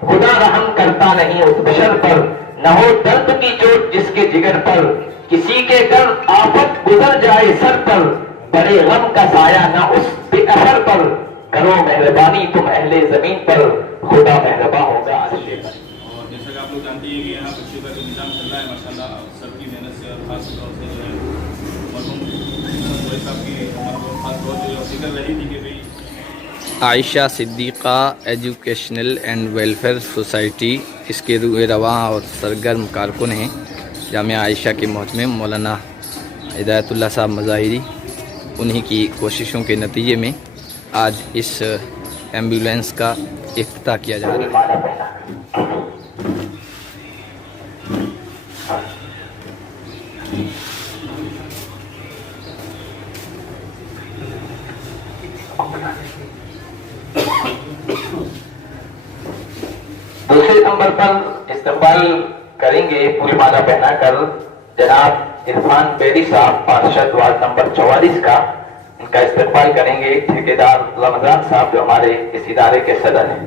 خدا رحم کرتا نہیں اس بشر پر، نہ ہو درد کی چوٹ جس کے جگر پر، کسی کے گر آفت گزر جائے سر پر، بڑے غم کا سایہ نہ اس بے اثر پر، کرو مہربانی تم اہل زمین پر، خدا مہرباں ہوگا عرش پر۔ اور جیسا کہ آپ لوگ جانتے ہیں کہ یہاں بچوں کا جو نظام چل رہا ہے ماشاءاللہ سب کی محنت سے، اور خاص طور سے جو ہے مرحوم کوئی صاحب کی خاص طور سے فکر رہی تھی کہ بھائی عائشہ صدیقہ ایجوکیشنل اینڈ ویلفیئر سوسائٹی اس کے روح رواں اور سرگرم کارکن ہیں جامعہ عائشہ کے محتمم مولانا ہدایت اللہ صاحب مظاہری، انہی کی کوششوں کے نتیجے میں آج اس ایمبولینس کا افتتاح کیا جا رہا ہے۔ دوسرے نمبر پر استقبال کریں گے پوری مالا پہنا کر جناب عرفان بیری صاحب پارشد وارڈ نمبر 44 کا، ان کا استقبال کریں گے ٹھیکیدار رمضان صاحب جو ہمارے اس ادارے کے صدر ہیں۔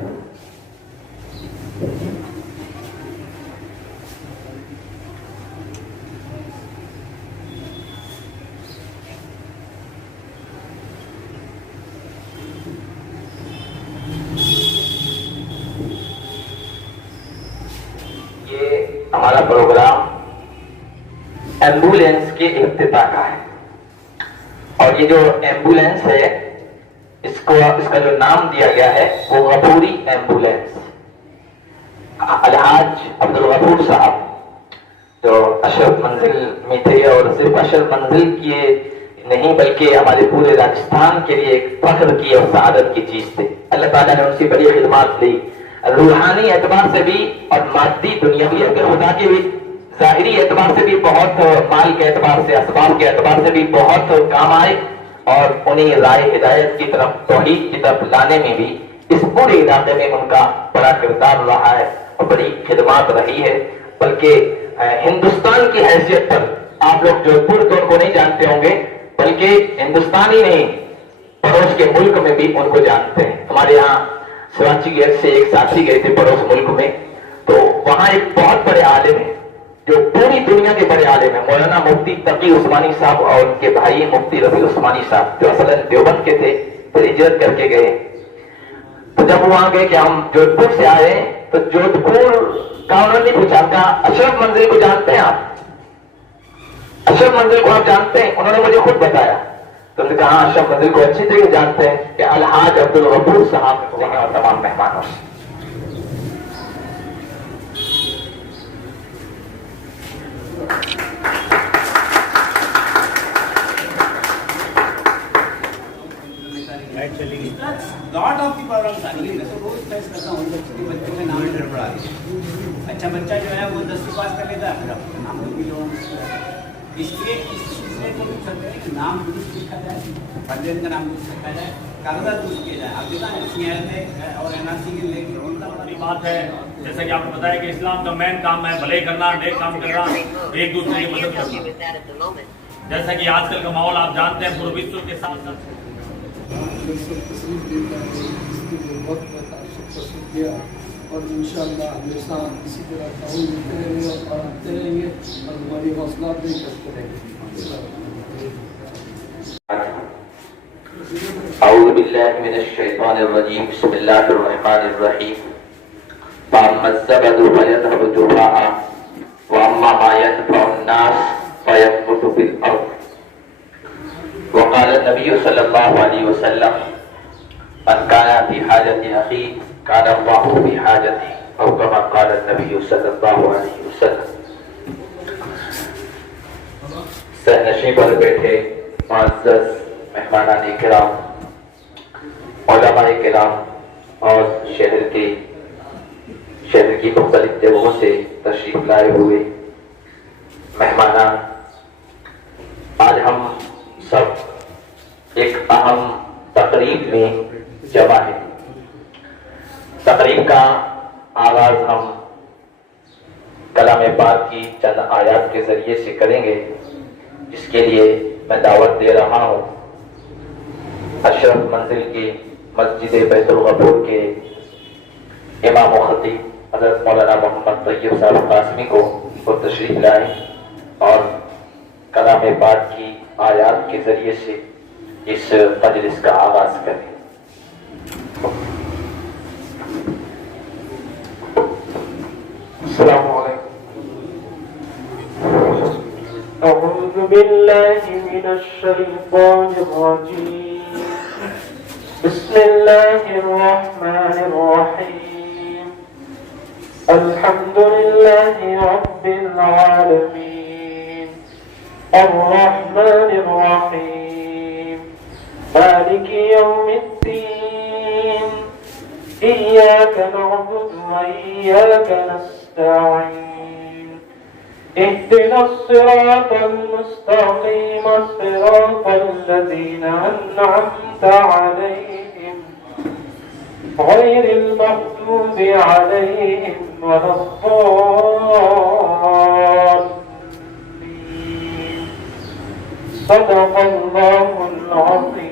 ہمارا پروگرام ایمبولینس کے افتتاح کا ہے، اور یہ جو ایمبولینس ہے اس کا جو نام دیا گیا ہے وہ غفوری ایمبولینس۔ الحاج عبدالغفور صاحب جو اشرف منزل میں تھے، اور صرف اشرف منزل کی نہیں بلکہ ہمارے پورے راجستھان کے لیے ایک فخر کی اور سعادت کی چیز تھے۔ اللہ تعالیٰ نے ان سے بڑی خدمات لی، روحانی اعتبار سے بھی اور مادی دنیاوی کے خدا کے بھی، ظاہری اعتبار سے بھی بہت، مال کے اعتبار سے، اسباب کے اعتبار سے بھی بہت کام آئے، اور انہیں رائے ہدایت کی طرف، توحید کی طرف لانے میں بھی اس پورے علاقے میں ان کا بڑا کردار رہا ہے اور بڑی خدمات رہی ہے۔ بلکہ ہندوستان کی حیثیت پر آپ لوگ جودھ پور تو ان کو نہیں جانتے ہوں گے، بلکہ ہندوستان ہی نہیں پڑوس کے ملک میں بھی ان کو جانتے ہیں۔ ہمارے یہاں سراچی گیٹ سے ایک ساتھی گئے تھے پڑوس ملک میں، تو وہاں ایک بہت بڑے عالم ہیں جو پوری دنیا کے بڑے عالم ہیں، مولانا مفتی تقی عثمانی صاحب اور ان کے بھائی مفتی رفیع عثمانی صاحب، جو اصلاً دیوبند کے تھے پھر ہجرت کر کے گئے۔ تو جب وہاں گئے کہ ہم جودھ پور سے آئے، تو جودھ پور کا انہوں نے پوچھا کہ اشرف منزل کو جانتے ہیں آپ؟ اشرف منزل کو آپ جانتے ہیں؟ انہوں نے مجھے خود بتایا، تو نے کہا اشرف منزل کو اچھی طرح جانتے ہیں کہ الحاج عبدالغفور صاحب ہیں اور تمام مہمانوں سے۔ لارٹ آف دی پرابلمس آ گئی، میں تو روز فیس کرتا ہوں کہ بچوں کے نام گڑبڑ آ رہی ہے۔ اچھا بچہ جو ہے وہ 10ویں پاس کر لیتا ہے، پھر اپنا نام بھی جو اس لیے اس چیز میں کوشش کرتے ہیں کہ نام درست لکھا جائے، والدین کا نام درست رکھا جائے، کاغذات درست کیا جائے۔ آپ دیکھا ہے CRA اور NRC کے لے کے ان کا بڑی بات ہے، جیسا کہ آپ نے بتایا کہ اسلام کا مین کام ہے بھلے کرنا، نیک کام کرنا، ایک دوسرے کی مدد کرنا۔ جیسا کہ آج کل کا ماحول آپ جانتے ہیں پورے وشو کے ساتھ ساتھ اور انشاءاللہ ہمیشہ اسی طرح تعاون دیتے رہیں گے اور پڑھاتے رہیں گے اور ہماری حوصلات نہیں کرتے رہیں گے۔ اعوذ باللہ من الشیطان الرجیم، بسم اللہ الرحمن الرحیم۔ فاما الزبد فيذهب جفاء واما ما ينفع الناس فينبت في الارض۔ وقال النبي صلی اللہ علیہ وسلم من كان في حاجة اخيه كان الله في حاجته، او كما قال النبي صلی اللہ علیہ وسلم۔ سرنشین پر بیٹھے معزز مہمانان کرام، علماء کرام اور شہر کی مختلف جگہوں سے تشریف لائے ہوئے مہمانان، آج ہم سب ایک اہم تقریب میں جمع ہیں۔ تقریب کا آغاز ہم کلام پاک کی چند آیات کے ذریعے سے کریں گے، جس کے لیے میں دعوت دے رہا ہوں اشرف منزل کی مسجد بیت الغفور کے امام و خطیب حضرت مولانا محمد طیب صاحب قاسمی کو تشریف لائیں اور کلام پاک کی آیات کے ذریعے سے اس مجلس کا آغاز کریں۔ السلام علیکم۔ أعوذ بالله من الشيطان الرجيم بسم الله الرحمن الرحيم الحمد لله رب العالمين الرحمن الرحيم مالك يوم الدين إياك نعبد وإياك نستعين اهدنا الصراط المستقيم صراط الذين أنعمت عليهم غير المغضوب عليهم ولا الضالين صدق الله العظيم۔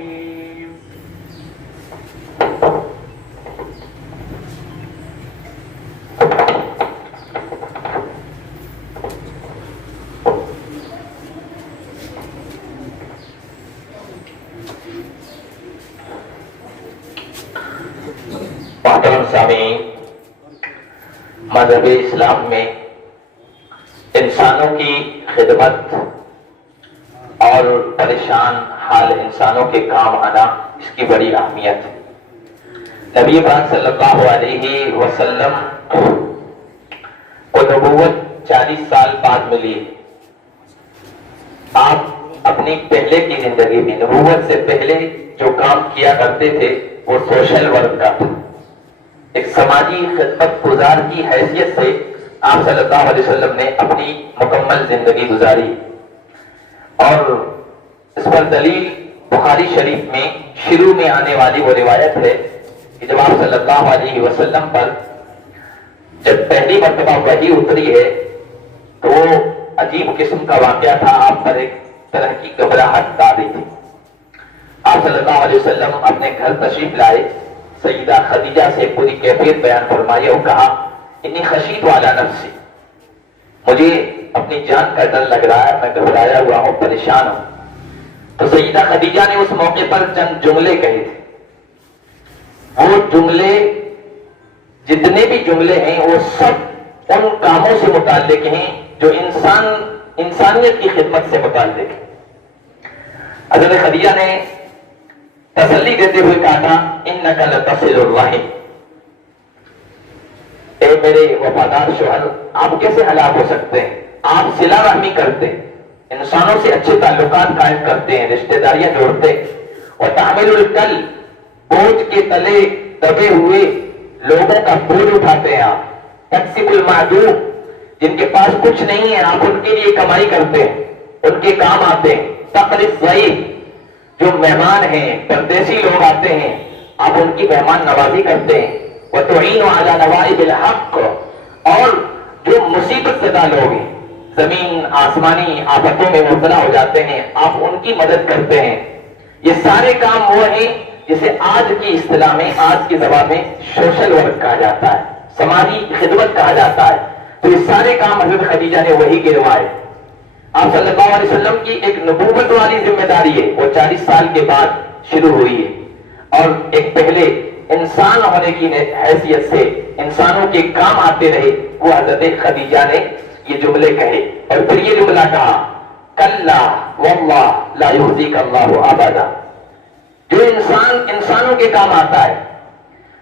محترم سامعین، مذہب اسلام میں انسانوں کی خدمت اور پریشان حال انسانوں کے کام آنا اس کی بڑی اہمیت ہے۔ نبی پاک صلی اللہ علیہ وسلم کو نبوت 40 سال بعد ملی۔ آپ اپنی پہلے کی زندگی میں نبوت سے پہلے جو کام کیا کرتے تھے وہ سوشل ورک کا تھا، ایک سماجی خدمت گزار کی حیثیت سے آپ صلی اللہ علیہ وسلم نے اپنی مکمل زندگی گزاری۔ اور اس پر دلیل بخاری شریف میں شروع میں آنے والی وہ روایت ہے کہ جب آپ صلی اللہ علیہ وسلم پر جب پہلی مرتبہ وحی اتری ہے تو وہ عجیب قسم کا واقعہ تھا، آپ پر ایک طرح کی گھبراہٹ تاری تھی۔ آپ صلی اللہ علیہ وسلم اپنے گھر تشریف لائے، سیدہ خدیجہ سے پوری کیفیت بیان فرمائی اور کہا انی خشیت والا نفسی، مجھے اپنی جان کا ڈر لگ رہا ہے، میں گھبرایا ہوا ہوں، پریشان ہوں۔ تو سیدہ خدیجہ نے اس موقع پر چند جملے کہے تھے۔ وہ جملے جتنے بھی جملے ہیں وہ سب ان کاموں سے متعلق ہیں جو انسانیت کی خدمت سے متعلق ہے۔ حضرت خدیجہ نے تسلی دیتے ہوئے کہا تھا انک لتصل الرحم، اے میرے وفادار شوہر، آپ کیسے ہلاک ہو سکتے ہیں؟ آپ صلہ رحمی کرتے ہیں، انسانوں سے اچھے تعلقات قائم کرتے ہیں، رشتہ داریاں جوڑتے ہیں، اور تحمل الکل، بوجھ کے تلے دبے ہوئے لوگوں کا بوجھ اٹھاتے ہیں آپ، تکسب المعدوم، جن کے پاس کچھ نہیں ہے آپ ان کے لیے کمائی کرتے ہیں، ان کے کام آتے ہیں، تقری الضیف، جو مہمان ہیں پردیسی لوگ آتے ہیں آپ ان کی مہمان نوازی کرتے ہیں، وتعین علی نوائب الحق، اور جو مصیبت زدہ لوگ ہیں زمین آسمانی آفتوں میں مبتلا ہو جاتے ہیں آپ ان کی مدد کرتے ہیں۔ یہ سارے کام وہ ہیں جسے آج کی اصطلاح میں، آج کی زبان میں سوشل ورک کہا جاتا ہے، سماجی خدمت کہا جاتا ہے۔ تو یہ سارے کام حضرت خدیجہ نے وہی گروائے۔ آپ صلی اللہ علیہ وسلم کی ایک نبوت والی ذمہ داری ہے، وہ 40 سال کے بعد شروع ہوئی ہے، اور ایک پہلے انسان ہونے کی حیثیت سے انسانوں کے کام آتے رہے وہ حضرت خدیجہ نے یہ جملے کہے، اور پھر یہ جملہ کہا کلا واللہ لا یخزیک اللہ ابدا۔ جو انسان انسانوں کے کام آتا ہے،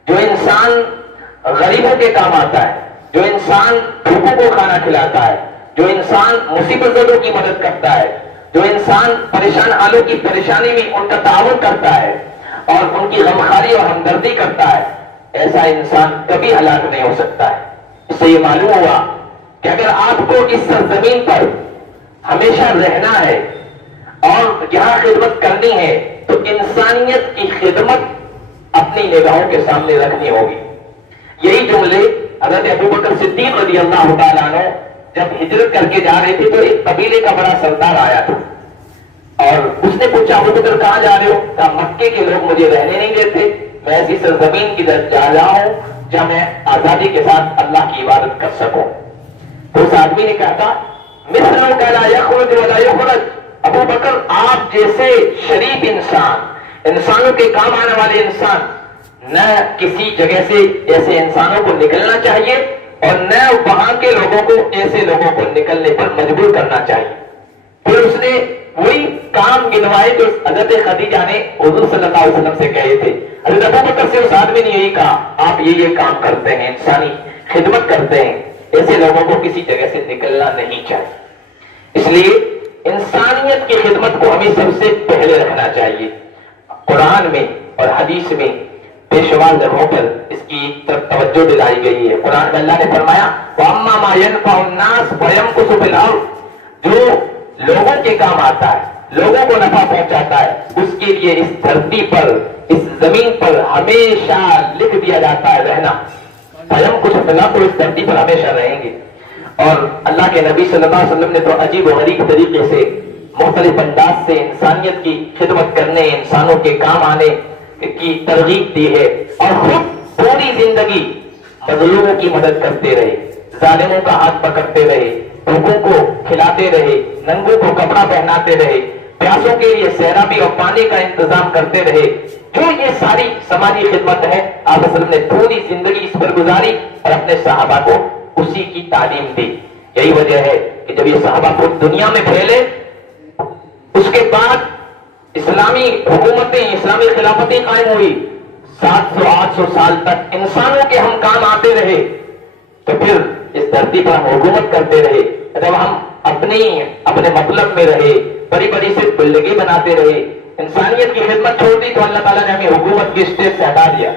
جو انسان غریبوں کے کام آتا ہے، جو انسان بھوکوں کو کھانا کھلاتا ہے، جو انسان مصیبت زدوں کی مدد کرتا ہے، جو انسان پریشان حالوں کی پریشانی میں ان کا تعاون کرتا ہے اور ان کی غمخواری اور ہمدردی کرتا ہے، ایسا انسان کبھی ہلاک نہیں ہو سکتا ہے۔ اس سے یہ معلوم ہوا کہ اگر آپ کو اس سرزمین پر ہمیشہ رہنا ہے اور یہاں خدمت کرنی ہے تو انسانیت کی خدمت اپنی نگاہوں کے سامنے رکھنی ہوگی۔ یہی جملے حضرت ابوبکر صدیق رضی اللہ تعالیٰ عنہ جب ہجرت کر کے جا رہے تھے تو ایک قبیلے کا بڑا سردار آیا تھا اور اس نے پوچھا ابوبکر کہاں جا رہے ہو؟ کہا مکے کے لوگ مجھے رہنے نہیں دیتے، میں ایسی سرزمین کی طرف جا رہا ہوں जहाँ मैं आजादी के साथ अल्लाह की इबादत कर सकूं। तो उस आदमी ने कहा था, मिस्लों का ला यखरुज वला युखरज, अबू बकर आप जैसे शरीफ इंसान, इंसानों के काम आने वाले इंसान, न किसी जगह से ऐसे इंसानों को निकलना चाहिए और न वहां के लोगों को ऐसे लोगों को निकलने पर मजबूर करना चाहिए। फिर उसने वही काम गिनवाए जो हजरत खदीजा ने हुजूर सल्लल्लाहु अलैहि वसल्लम से कहे थे। हजरत अबू बकर से उस आदमी ने यही कहा, आप ये काम करते हैं, इंसानी खिदमत करते हैं, ऐसे लोगों को किसी जगह से निकलना नहीं चाहिए। इसलिए इंसानियत की खिदमत को हमें सबसे पहले रखना चाहिए। कुरान में और हदीस में पेशेवर जगहों पर इसकी तरफ तवज्जो दिलाई गई है। कुरान में अल्लाह ने फरमाया, वअम्मा मा यनफउ नास फयमकुसु फिल अर्द, जो लोगों के काम आता है, लोगों को नफा पहुंचाता है, उसके लिए इस धरती पर, इस जमीन पर हमेशा लिख दिया जाता है रहना। फयमकुसु फिल अर्द, तो इस धरती पर हमेशा रहेंगे। और अल्लाह के नबी सल्लल्लाहु अलैहि वसल्लम ने तो अजीब और गरीब तरीके से मुख्तलिफ अंदाज से इंसानियत की खिदमत करने, इंसानों के काम आने की तरगीब दी है और खुद पूरी जिंदगी मजलूमों की मदद करते रहे, जालिमों का हाथ पकड़ते रहे, भूखों को खिलाते रहे, नंगों को कपड़ा पहनाते रहे, प्यासों के लिए सैराबी और पानी का इंतजाम करते रहे। जो ये सारी समाजी खिदमत है, आप वसल्लम ने पूरी जिंदगी इस पर गुजारी और अपने सहाबा को उसी की तालीम दी। यही वजह है कि जब ये सहाबा पूरी दुनिया में फैले, उसके बाद इस्लामी हुकूमतें, इस्लामी खिलाफतें कायम हुई, 700-800 साल तक इंसानों के हम काम आते रहे, तो फिर इस धरती पर हम हुकूमत करते रहे। जब हम अपने मतलब में रहे, बड़ी बड़ी से बिल्डिंगें बनाते रहे, इंसानियत की खिदमत छोड़ दी, तो अल्लाह ताला ने हमें हुकूमत की स्टेज से हटा दिया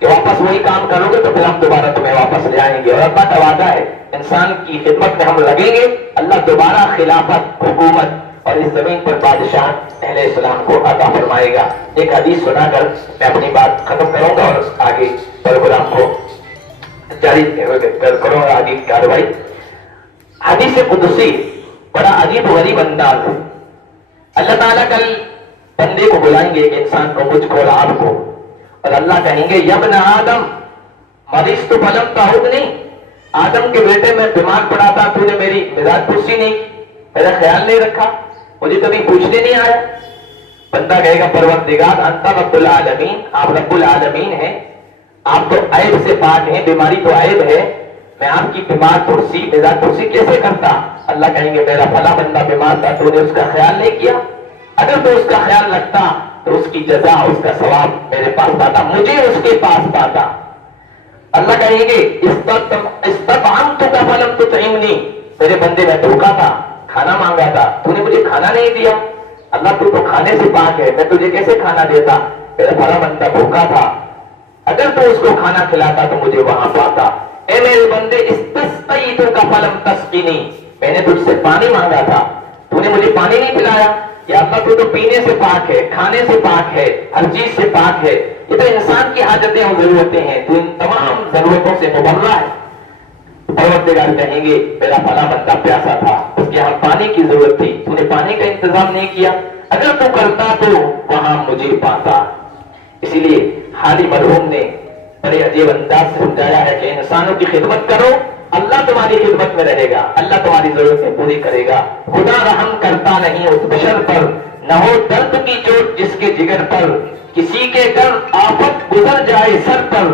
कि वापस वही काम करोगे तो फिर हम दोबारा तुम्हें वापस ले आएंगे। और अल्लाह का वादा है, इंसान की खिदमत में हम लगेंगे, अल्लाह दोबारा खिलाफत, हुकूमत और इस जमीन पर बादशाह अहले इस्लाम को अता फरमाएगा। एक हदीस सुनाकर मैं अपनी बात खत्म करूंगा और आगे प्रोग्राम को जारी करूंगा, आगे की कार्रवाई। हदीस कुदसी बड़ा अजीब गरीब अंदाज है। अल्लाह ताला कल बंदे को बुलाएंगे, एक इंसान को, मुझको और आपको, और अल्लाह कहेंगे, यब्न आदम मरिस्तु फलम ताउदनी, आदम के बेटे मैं बीमार पड़ा था, तूने मेरी मिजाज पुरसी नहीं, मेरा ख्याल नहीं रखा, मुझे कभी पूछने नहीं आया। बंदा कहेगा, परवरदिगार अंता रब्बुल आलमीन, आप रब्बुल आलमीन हैं, आप तो ऐब से पाक हैं, बीमारी तो ऐब है, मैं आपकी बीमार पुरसी, मिजाज पुरसी कैसे करता? अल्लाह कहेंगे, मेरा फला बंदा बीमार था, तूने उसका ख्याल नहीं किया। अगर तू उसका ख्याल रखता तो उसकी जजा, उसका सवाब मेरे पास पाता, मुझे उसके पास पाता। अल्लाह कहेंगे, इस्ततअमतु का फलम तुतइमनी, मेरे बंदे में धोखा था, खाना मांगा था, तूने मुझे खाना नहीं दिया। अल्लाह तू तो खाने से पाक है, मैं तुझे कैसे खाना देता? मेरा फला बंदा भूखा था, अगर तू उसको खाना खिलाता तो मुझे वहां पाता। ए मेरे बंदे, इस्तस्क़ीतु का फलम तस्क़ीनी, मैंने तुझसे पानी मांगा था, तूने मुझे पानी नहीं पिलाया। या अल्लाह तू तो पीने से पाक है, खाने से पाक है, हर चीज से पाक है, ये तो इंसान की हाजतें और जरूरतें हैं, तो इन तमाम जरूरतों से मुबर्रा है। परवरदिगार कहेंगे, मेरा फला बंदा प्यासा था, उसके यहाँ पानी की जरूरत थी, तूने पानी का इंतजाम नहीं किया, अगर तू करता तो वहां मुझे पाता। इसीलिए हाली मरहूम ने बड़े अजीब अंदाज से समझाया है कि इंसानों की खिदमत करो, अल्लाह तुम्हारी खिदमत में रहेगा, अल्लाह तुम्हारी जरूरतें पूरी करेगा। खुदा रहम करता नहीं उस बशर पर, न हो दर्द की चोट जिसके जिगर पर, किसी के कर आफत गुजर जाए सर पर,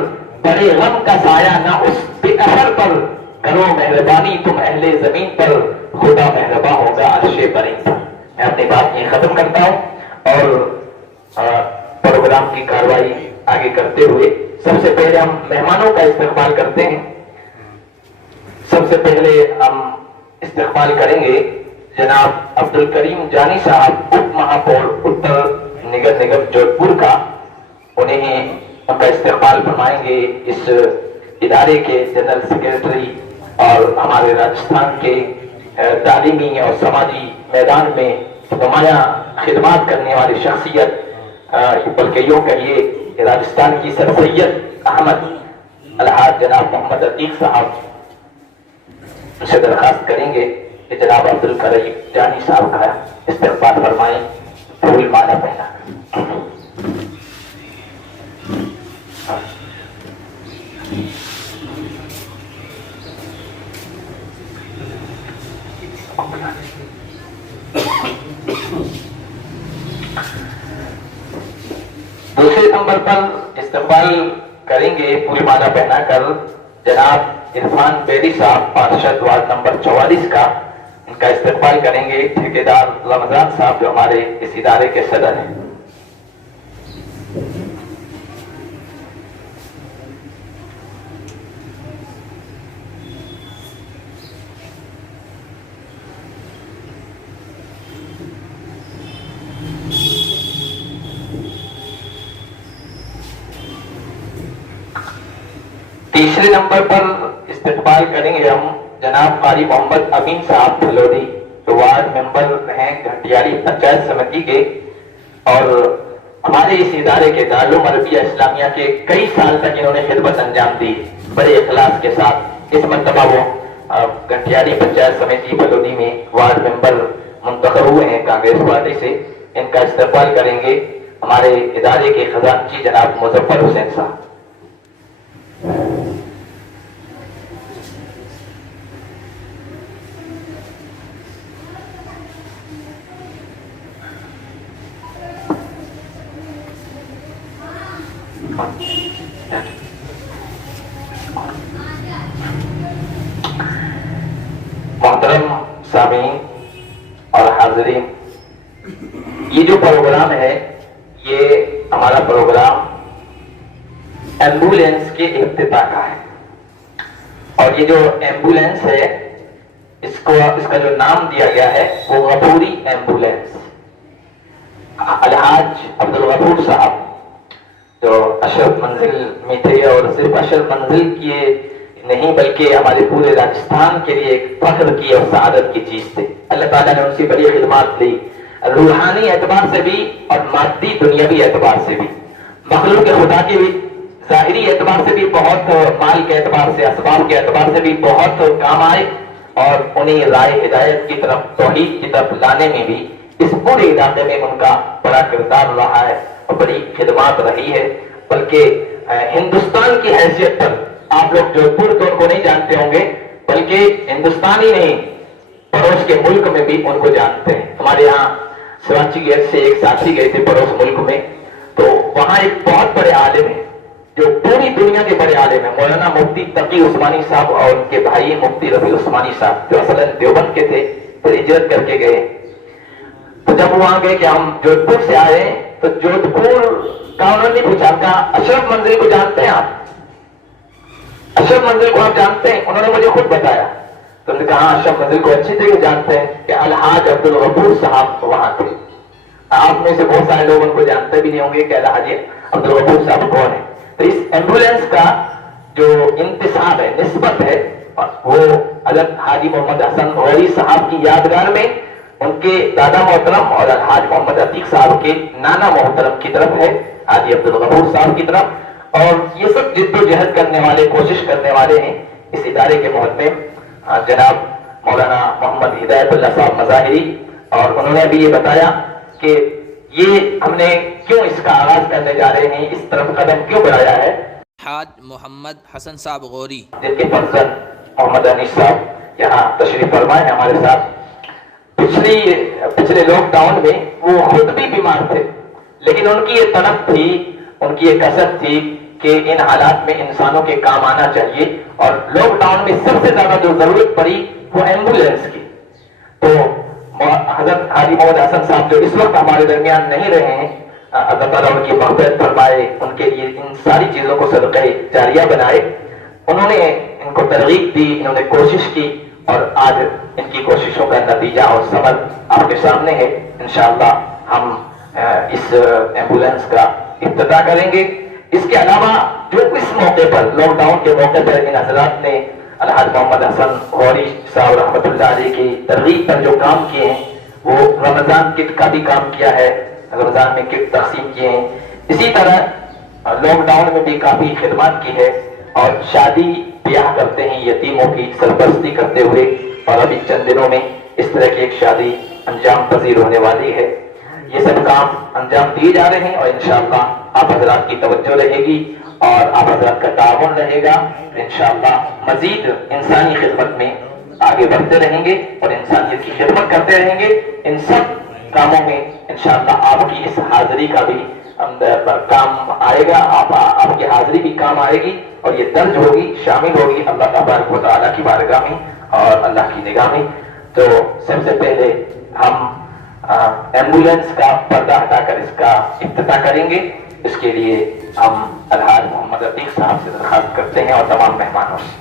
बड़े गम का साया न उस बेअसर पर, करो मेहरबानी तुम अहले जमीन पर, खुदा मेहरबा होगा अर्शे बरी पर। मैं अपनी बात ये खत्म करता हूँ और प्रोग्राम की कार्रवाई आगे करते हुए सबसे पहले हम मेहमानों का इस्तेमाल करते हैं। सबसे पहले हम इस्तेमाल करेंगे जनाब अब्दुल करीम जानी साहब, उप महापौर उत्तर नगर निगम जोधपुर का। उन्हें उनका इस्तेमाल फरमाएंगे इस इदारे के जनरल सेक्रेटरी और हमारे राजस्थान के तालीमी और समाजी मैदान में नुमाया खिदमात करने वाली शख्सियत, बल्कि यूं कहिए राजस्थान की सर सैयद अहमद अलहाज जनाब मोहम्मद अतीक साहब से दरखास्त करेंगे कि जनाब अब्दुल करीम जानी साहब का इस्तेमाल फरमाएं, फूल माला पहना। दूसरे नंबर पर इस्तेमाल करेंगे पूरी माला पहना कर जनाब इरफान बेरी साहब, पार्षद वार्ड नंबर 44 का। इनका इस्तेमाल करेंगे ठेकेदार रमजान साहब जो हमारे इस इदारे के सदर हैं। तीसरे नंबर पर इस्तेमाल करेंगे हम जनाब कारी मोहम्मद अमीन साहब फलोदी, जो वार्ड मेंबर हैं घटियाली पंचायत समिति के, और हमारे इस इदारे के दारुल अरबिया इस्लामिया के कई साल तक इन्होंने खिदमत अंजाम दी बड़े इखलास के साथ। इस मरतबा वो घटियाली पंचायत समिति फलोदी में वार्ड मेंबर मुंतखब हुए हैं कांग्रेस पार्टी से। इनका इस्तेमाल करेंगे हमारे इदारे के खजानची जनाब मुजफ्फर हुसैन साहब। मोहतरम सामीन और हाज़रीन, ये जो प्रोग्राम है ये हमारा प्रोग्राम एम्बुलेंस के इफ्तिताह का है। और ये जो एम्बुलेंस है इसका जो नाम दिया गया है वो गफूरी एम्बुलेंस। अलहाज अब्दुल गफूर साहब जो अशरफ मंजिल मीठे और सिर्फ अशरफ मंजिल की नहीं बल्कि हमारे पूरे राजस्थान के लिए एक फख्र की और सआदत की चीज थे। अल्लाह ताला ने उनसे बड़ी खिदमत दी, रूहानी एतबार से भी और मादी दुनियावी एतबार से भी, मखलूक खुदा के भी ज़ाहिरी एतबार से भी बहुत, माल के एतबार से, असबाब के एतबार से भी बहुत काम आए, और उन्हें राय हिदायत की तरफ, तौहीद की तरफ लाने में भी इस पूरे इलाके में उनका बड़ा किरदार रहा है और बड़ी खिदमत रही है। बल्कि हिंदुस्तान की हैसियत पर आप लोग जोधपुर तो उनको नहीं जानते होंगे, बल्कि हिंदुस्तान ही नहीं पड़ोस के मुल्क में भी उनको जानते हैं। हमारे यहाँ सिवाची गेट से एक साथी गए थे पड़ोस मुल्क में, तो वहां एक बहुत बड़े आलिम है जो पूरी दुनिया के बड़े आलिम है, मौलाना मुफ्ती तकी उस्मानी साहब, और उनके भाई मुफ्ती रफी उस्मानी साहब जो असल देवबंद के थे, फिर हिजरत करके गए। तो जब वहां गए कि हम जोधपुर से आए, तो जोधपुर का उन्होंने पूछा क्या अशरफ मंजिल को जानते हैं आप? अशरफ मंजिल को आप जानते हैं? उन्होंने मुझे खुद बताया। तो उन्होंने कहा अशरफ मंजिल को अच्छी तरह जानते हैं कि अलहाज अब्दुल गफूर साहब वहां थे। आप में से बहुत सारे लोग उनको जानते भी नहीं होंगे कि अलहाज अब्दुल गफूर साहब कौन है। तो इस एम्बुलेंस का जो इंतिसाब है, निस्बत है, वो हज़रत हाजी मोहम्मद हसन गौरी साहब की यादगार में उनके दादा मोहतरम और अलहाज मोहम्मद अतीक साहब के नाना मोहतरम की तरफ है, हाजी अब्दुल गफूर साहब की तरफ। और ये सब जिद्दोजहद करने वाले, कोशिश करने वाले हैं इस इदारे के मोहत में जनाब मौलाना मोहम्मद हिदायतुल्लाह साहब मज़ाहिरी, और उन्होंने भी ये बताया कि ये हमने क्यों इसका आगाज करने जा रहे हैं, इस तरफ कदम क्यों बढ़ाया है। हाज मोहम्मद हसन साहब गौरी जिनके फर्जंद मोहम्मद अनीस साहब यहाँ तशरीफ फरमाए हैं हमारे साथ। पिछले लॉकडाउन में वो खुद भी बीमार थे, लेकिन उनकी ये तलब थी, उनकी ये कसरत थी कि इन हालात में इंसानों के काम आना चाहिए, और लॉकडाउन में सबसे ज्यादा जो जरूरत पड़ी वो एम्बुलेंस की। तो हजरत हाजी मोहम्मद हसन साहब जो इस वक्त हमारे दरमियान नहीं रहे हैं, अल्लाह ताला उनकी मग़फ़िरत फरमाए, उनके लिए इन सारी चीजों को सदक़े जारिया बनाए। उन्होंने इनको तरगीब दी, इन्होंने कोशिश की, और आज इनकी कोशिशों का नतीजा और समर आपके सामने है। इंशाअल्लाह हम इस एम्बुलेंस का इफ्तिताह करेंगे। इसके अलावा जो इस मौके पर, लॉकडाउन के मौके पर इन हजरात ने अलहाज मोहम्मद हसन गौरी साहब रहमतुल्लाह अलैह की तरगीब पर जो काम किए हैं, वो रमजान किट का भी काम किया है, रमजान में किट तकसीम किए हैं। इसी तरह लॉकडाउन में भी काफी खिदमत की है, और शादी ब्याह करते हैं यतीमों की सरपरस्ती करते हुए, और अभी चंद दिनों में इस तरह की एक शादी अंजाम पजीर होने वाली है। ये सब काम अंजाम दिए जा रहे हैं, और इंशाअल्लाह आप हजरात की तवज्जो रहेगी और आप हजरात का ताउन रहेगा। इंशाअल्लाह मजीद इंसानी खिदमत में आगे बढ़ते रहेंगे और इंसानियत की खिदमत करते रहेंगे। इन सब कामों में इंशाअल्लाह आपकी इस हाजिरी का भी काम आएगा, आपकी हाजिरी भी काम आएगी और ये दर्ज होगी, शामिल होगी अल्लाह तबारक व तआला की बारगाह में और अल्लाह की निगाह में। तो सबसे पहले हम एम्बुलेंस का पर्दा हटाकर इसका इफ्तिताह करेंगे। इसके लिए हम अलहाज मोहम्मद अतीक साहब से दरख्वास्त करते हैं और तमाम मेहमानों से।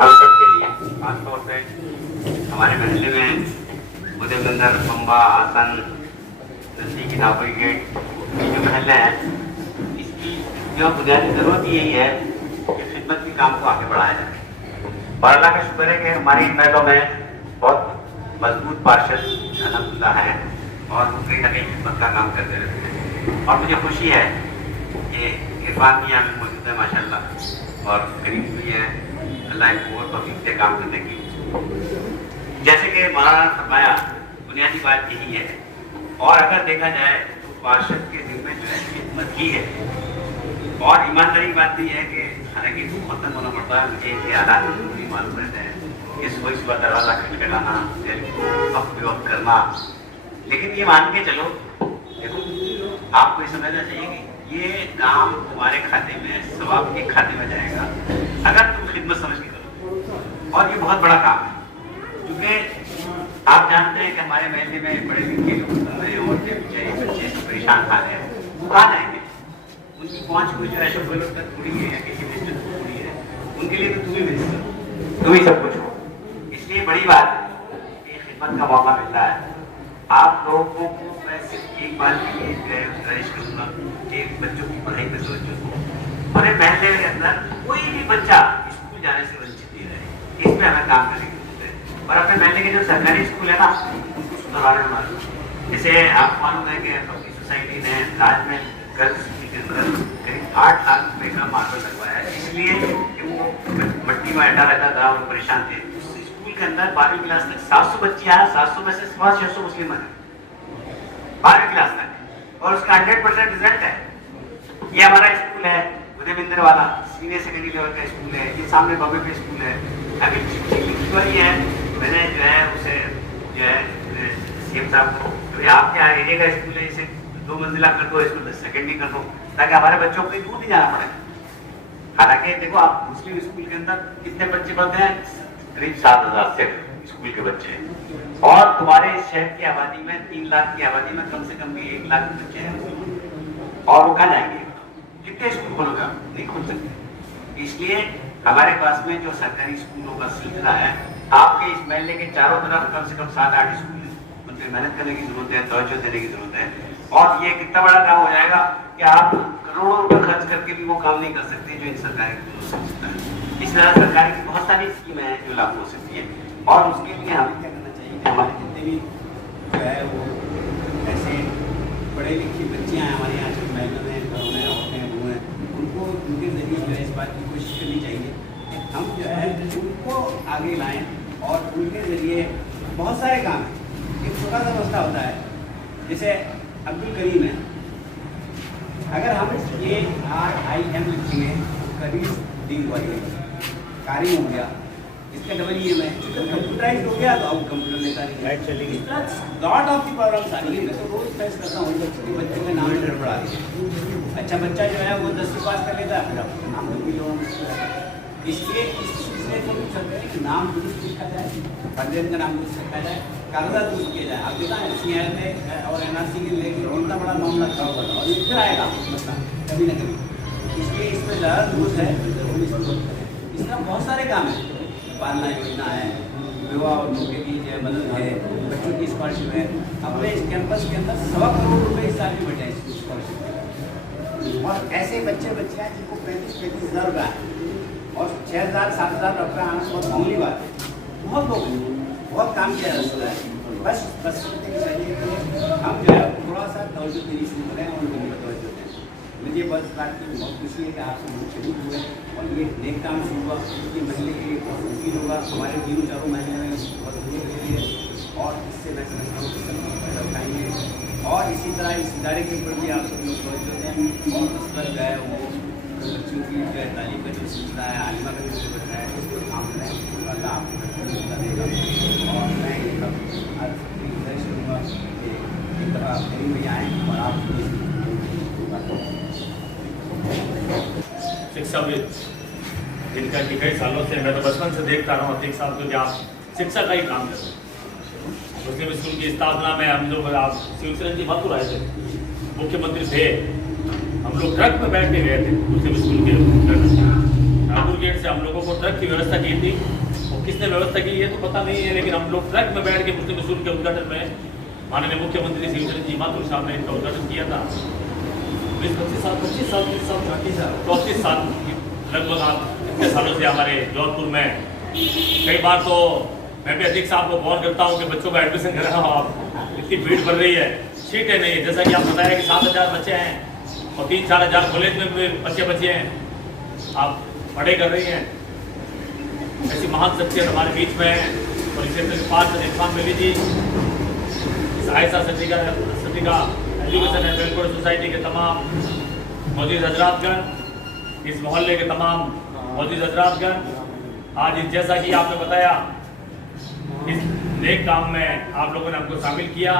हम सब के लिए खासतौर पे हमारे महल्ले में उदयबंदर, बम्बा, आसन, नजदीकी नागोई गेट, ये जो महल्ले हैं, इसकी जो बुनियादी जरूरत यही है कि खिदमत के काम को आगे बढ़ाया जाए। और अल्लाह का शुक्र है कि हमारी इन महलों में बहुत मजबूत पार्षद अल्हम्दुलिल्लाह हैं और वो कहीं ना कहीं खिदमत का काम करते रहते हैं। और मुझे खुशी है कि इरफान भी यहाँ पे मौजूद है माशाल्लाह और करीब भी है, अल्लाह इनको और तौफीक दे काम करने की। जैसे कि मौलाना ने फरमाया, बुनियादी बात यही है। और अगर देखा जाए तो पार्षद के जिम्मे जो है खिदमत ही है। और ईमानदारी बात भी है कि हालांकि मुकदम होना पड़ता है, मुझे इनके हालात भी मालूम रहते हैं कि सुबह दरवाजा खटखटाना, वक्त वक्त करना, लेकिन ये मान के चलो, देखो आपको ये समझना चाहिए कि ये काम तुम्हारे खाते में, सवाब के खाते में जाएगा अगर तुम खिदमत समझ के करो। और ये बहुत बड़ा काम है, क्योंकि आप जानते हैं कि हमारे महल्ले में बड़े लिखे लोग, औरतें, बच्चे परेशान खा रहे हैं, वो कहाँ जाएंगे? उनकी पहुंच को जो है शुक्र तक थोड़ी है या किसी मिनिस्टर तक थोड़ी है, उनके लिए तो तुम ही मिनिस्टर, तुम ही सब कुछ हो। इसलिए बड़ी बात है कि खिदमत का मौका मिल रहा है। आप लोगों को मैं सिर्फ एक बात के लिए गुजारिश करूँगा कि बच्चों की पढ़ाई पर तवज्जो दो। हमारे महल्ले के अंदर कोई भी बच्चा स्कूल जाने से वंचित नहीं रहे, इस पर हमें काम करने की जरूरत है। और अपने महल्ले के जो सरकारी स्कूल है ना, उनको सुधारने वाले, जैसे आपको मालूम है कि अपनी सोसाइटी ने राज में गर्ल्स स्कूल के अंदर करीब 8 लाख रुपए का मार्बल लगवाया है, इसलिए कि वो मट्टी में अड्डा रहता था और परेशान थे। उस स्कूल के अंदर 12वीं क्लास तक 700 बच्चे आए, 700 में से 600 मुस्लिम है 12वीं क्लास तक, और उसका 100% रिजल्ट है। ये हमारा स्कूल है उदयबिंदर वाला, सीनियर सेकेंडरी लेवल का स्कूल है। ये सामने बॉम्बे पे स्कूल है। अभी लिखी है, मैंने जो है उसे जो है सीएम साहब को, तो आपके यहाँ एरिया का स्कूल है, इसे 2 मंजिला कर दो, इसको सेकेंडरी कर दो, ताकि हमारे बच्चों को दूर नहीं जाना पड़े। हालांकि देखो आप मुस्लिम स्कूल के अंदर कितने बच्चे पढ़ते हैं? करीब 7000 से स्कूल के बच्चे, और तुम्हारे इस शहर की आबादी में 3 लाख की आबादी में कम से कम भी 1 लाख बच्चे हैं, और वो कहाँ जाएंगे? कितने स्कूल खोलोगे? नहीं खोल सकते। इसलिए हमारे पास में जो सरकारी स्कूलों का सिलसिला है, आपके इस महल्ले के चारों तरफ कम से कम 7-8 स्कूल हैं, उन पर मेहनत करने की जरूरत है, तवज्जो देने की जरूरत है। और ये कितना बड़ा काम हो जाएगा कि आप करोड़ों रुपए खर्च करके भी वो काम नहीं कर सकते जो इन सरकारी स्कूलों से होता है। इस तरह सरकार की बहुत सारी स्कीमें हैं जो लागू हो सकती है, और उसके लिए हमें क्या करना चाहिए कि हमारे जितने भी जो है वो ऐसे पढ़े लिखे बच्चे हैं हमारे यहाँ जो महलों में, घरों में, औरतें, बूढ़े हैं, उनको उनके जरिए जो है इस बात की कोशिश करनी चाहिए कि हम जो है उनको आगे लाएं, और उनके जरिए बहुत सारे काम हैं। एक छोटा सा मसला होता है, जैसे अब्दुल करीम है, अगर हम ARIM लिखेंगे, करीम दिन कारी हो गया, इसका डबल ई एम आई कंप्यूटराइज हो गया तो अब कंप्यूटर लेता नहीं लाइट चलेगी लॉट ऑफ दी प्रॉब्लम्स आ गई। मैं तो रोज फेस करता हूँ कि बच्चे का नाम लेटर पढ़ा दिया। अच्छा बच्चा जो है वो 10वीं पास कर लेता है, नाम भी जो इसलिए इसलिए तो पूछ सकते हैं कि नाम दुरुस्त लिखा जाए, पंचायत का नाम दुरुस्त रखा जाए, कागजात दुरुस्त किया जाए। आप देखा है CIL में और NRC के लेके कितना बड़ा मामला खड़ा हुआ था और ये फिर आएगा कभी ना कभी, इसलिए इसमें ज़्यादा दुरुस्त है जरूर इसको करें। इस तरह बहुत सारे काम हैं, पालना योजना है, विवाह और नौकरी की जो मदद है, बच्चों की स्कॉलरशिप है। अपने इस कैंपस के अंदर 1.25 करोड़ रुपए इस साल भी बचे हैं इस स्कॉलरशिप। और ऐसे बच्चे हैं जिनको 35-35 हज़ार रुपये है और 6,000-7,000 रुपये आना बहुत मामूली बात है। बहुत लोग बहुत काम किया जा सकता है। बस चाहिए कि हम जो है थोड़ा सा तवज्जो देनी शुरू करें और उनको तवज्जो दें। मुझे बस बात की बहुत खुशी है कि आपसे लोग शरीक हुए और ये नेक काम शुरू हुआ, कि महीने के लिए बहुत मुश्किल होगा, हमारे 3-4 महीने में बहुत जरूरत रही है और इससे मैं समझता हूँ कि सब लोग फायदा उठाएंगे। और इसी तरह इस इदारे के ऊपर भी आप सब लोग तवज्जो दें और स्तर जो है वो बच्चों की जो है तालीम का जो सिलसिला है, आलिमा का जो सिलसिला है, उस पर काम करें। अल्लाह आपको देगा और मैं आज गुजारिश करूँगा कि एक दफ़ा करीब में आएँ और आप शिक्षाविद जिनका कि कई सालों से मैं तो बचपन से देखता रहा हूँ, 30 साल तो क्या शिक्षा का ही काम कर रहे हैं। मुस्लिम स्कूल की स्थापना में हम लोग आप शिवचरण जी माथुर आए थे, मुख्यमंत्री थे, हम लोग ट्रक में बैठ के गए थे मुस्लिम स्कूल के नागपुर गेट से हम लोगों को ट्रक की व्यवस्था की थी। और किसने व्यवस्था की ये तो पता नहीं है, लेकिन हम लोग ट्रक में बैठ के मुस्लिम स्कूल के उद्घाटन में माननीय मुख्यमंत्री शिवचरण जी माथुर साहब ने इनका उद्घाटन किया था। 25 साल 34 साल लगभग आप इतने सालों से हमारे जोधपुर में। कई बार तो मैं भी अध्यक्ष साहब को फोन करता हूँ कि बच्चों का एडमिशन कर रहा हूँ, आप इतनी भीड़ बढ़ रही है, सीटें नहीं है। जैसा कि आप बताया कि 7,000 बच्चे हैं और 3-4 हज़ार कॉलेज में भी बच्चे हैं, आप पढ़ाई कर रही हैं। ऐसी महान शख्सियत हमारे बीच में है। और इस क्षेत्र के 5 इरफान मिली जी, इस आयशा सदी का एजुकेशन एंड वेलफेयर सोसाइटी के तमाम मौजूद हजरातगण, इस मोहल्ले के तमाम मौजूद हजरातगण, आज जैसा कि आपने बताया इस नेक काम में आप लोगों ने हमको शामिल किया,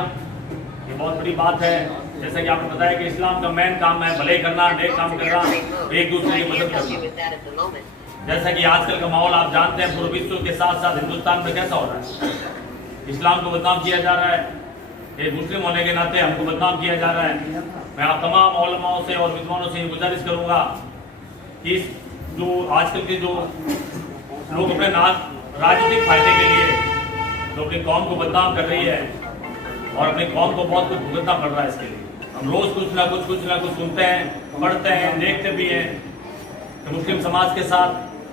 ये बहुत बड़ी बात है। जैसा कि आपने बताया कि इस्लाम का मेन काम है भलाई करना, नेक काम करना, एक दूसरे की मदद करना। जैसा कि आजकल का माहौल आप जानते हैं, पूरे विश्व के साथ साथ हिंदुस्तान में कैसा हो रहा है, इस्लाम को बदनाम किया जा रहा है, एक मुस्लिम होने के नाते हमको बदनाम किया जा रहा है। मैं आप तमाम उलमाओं से और विद्वानों से ये गुजारिश करूंगा कि जो आजकल के जो लोग अपने राजनीतिक फायदे के लिए जो अपनी कौम को बदनाम कर रही है और अपनी कौम को बहुत कुछ भुगतना पड़ रहा है, इसके लिए हम रोज कुछ ना कुछ सुनते हैं, पढ़ते हैं, देखते भी हैं कि मुस्लिम समाज के साथ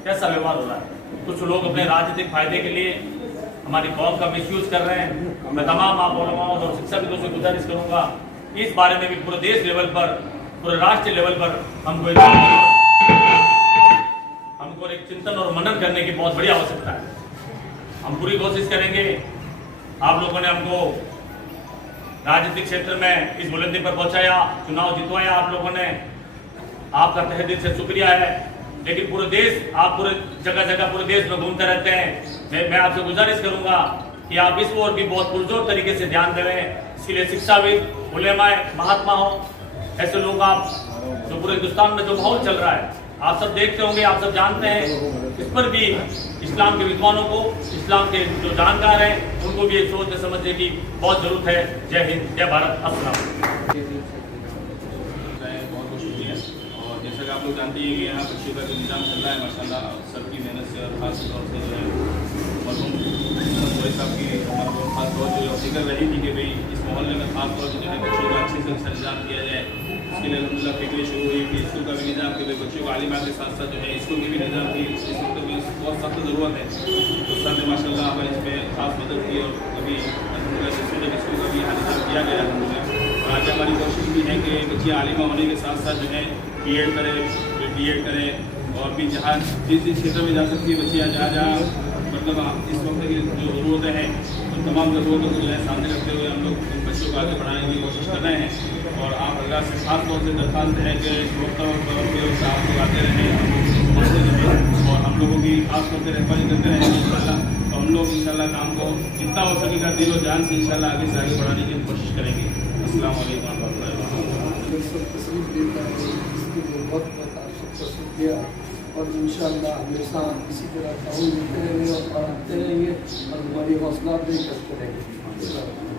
कैसा व्यवहार हो रहा है। कुछ लोग अपने राजनीतिक फायदे के लिए हमारी कौम का मिसयूज कर रहे हैं। मैं तमाम आप उलमाओं और शिक्षाविदों से गुजारिश करूंगा इस बारे में भी पूरे देश लेवल पर, पूरे राष्ट्रीय लेवल पर हमको एक चिंतन और मनन करने की बहुत बड़ी आवश्यकता है। हम पूरी कोशिश करेंगे। आप लोगों ने हमको राजनीतिक क्षेत्र में इस बुलंदी पर पहुंचाया, चुनाव जितवाया आप लोगों ने, आपका तहे दिल से शुक्रिया है। लेकिन पूरे देश, आप पूरे जगह पूरे देश में घूमते रहते हैं। मैं आपसे गुजारिश करूंगा कि आप इस ओर भी बहुत पुरजोर तरीके से ध्यान दें। इसलिए शिक्षाविद, उलेमाए, महात्मा हो, ऐसे लोग आप जो पूरे हिंदुस्तान में जो माहौल चल रहा है आप सब देखते होंगे, आप सब जानते हैं। इस पर भी इस्लाम के विद्वानों को, इस्लाम के जो जानकार हैं उनको भी ये सोचने समझने की बहुत जरूरत है। जय हिंद, जय भारत, अस्सलाम। और जैसा कि आप लोग जानते हैं कि यहाँ बच्चों का जो निज़ाम चल रहा है माशाल्लाह सबकी मेहनत से और खास तौर से जो है मरहूम साहब की खास तौर से जो फिक्र रही थी कि भाई इस मोहल्ले में खास तौर से जो है बच्चों का अच्छे से अच्छा निज़ाम किया जाए। इसके लिए अलहमदिल्ला फिक्र शुरू हुई कि स्कूल का भी निज़ाम कि भाई बच्चों को आलिमा के साथ साथ जो है स्कूल की भी निज़ाम की इस वक्त भी बहुत सख्त ज़रूरत है। तो सर ने माशाल्लाह हमें इसमें खास मदद की और अभी अलहमदिल्ला स्कूल का भी यहाँ निज़ाम किया गया अलहमदिल्ला। और आज हमारी कोशिश भी है कि बच्चे आलिमा होने के साथ साथ जो है B.Ed करें, B.Ed करें और भी जहाँ जिस क्षेत्र में जा सकती है बच्चियाँ जहाँ मतलब इस वक्त की जो ज़रूरतें हैं उन तमाम ज़रूरतों को जो है सामने रखते हुए हम लोग इन बच्चों को आगे बढ़ाने की कोशिश कर रहे हैं। और आप अल्लाह से खास तौर से दरख्वास्त है कि इस वक्त पर आप लोग आते रहें और हम आप लोगों की खास तौर से रहबारी करते रहेंगे इंशाल्लाह। तो हम लोग इंशाल्लाह काम को जितना हो सकेगा दिल और जान से इंशाल्लाह आगे से आगे बढ़ाने की कोशिश करेंगे। अस्सलाम वालेकुम रहमतुल्लाहि व बरकातहू। सब तस्वीर देता है, इसके लिए बहुत बहुत आप सबका शुक्रिया, और इंशाअल्लाह हमेशा इसी तरह ताउन देते रहेंगे और बढ़ाते रहेंगे और हमारी हौसला अफजाई करते रहेंगे।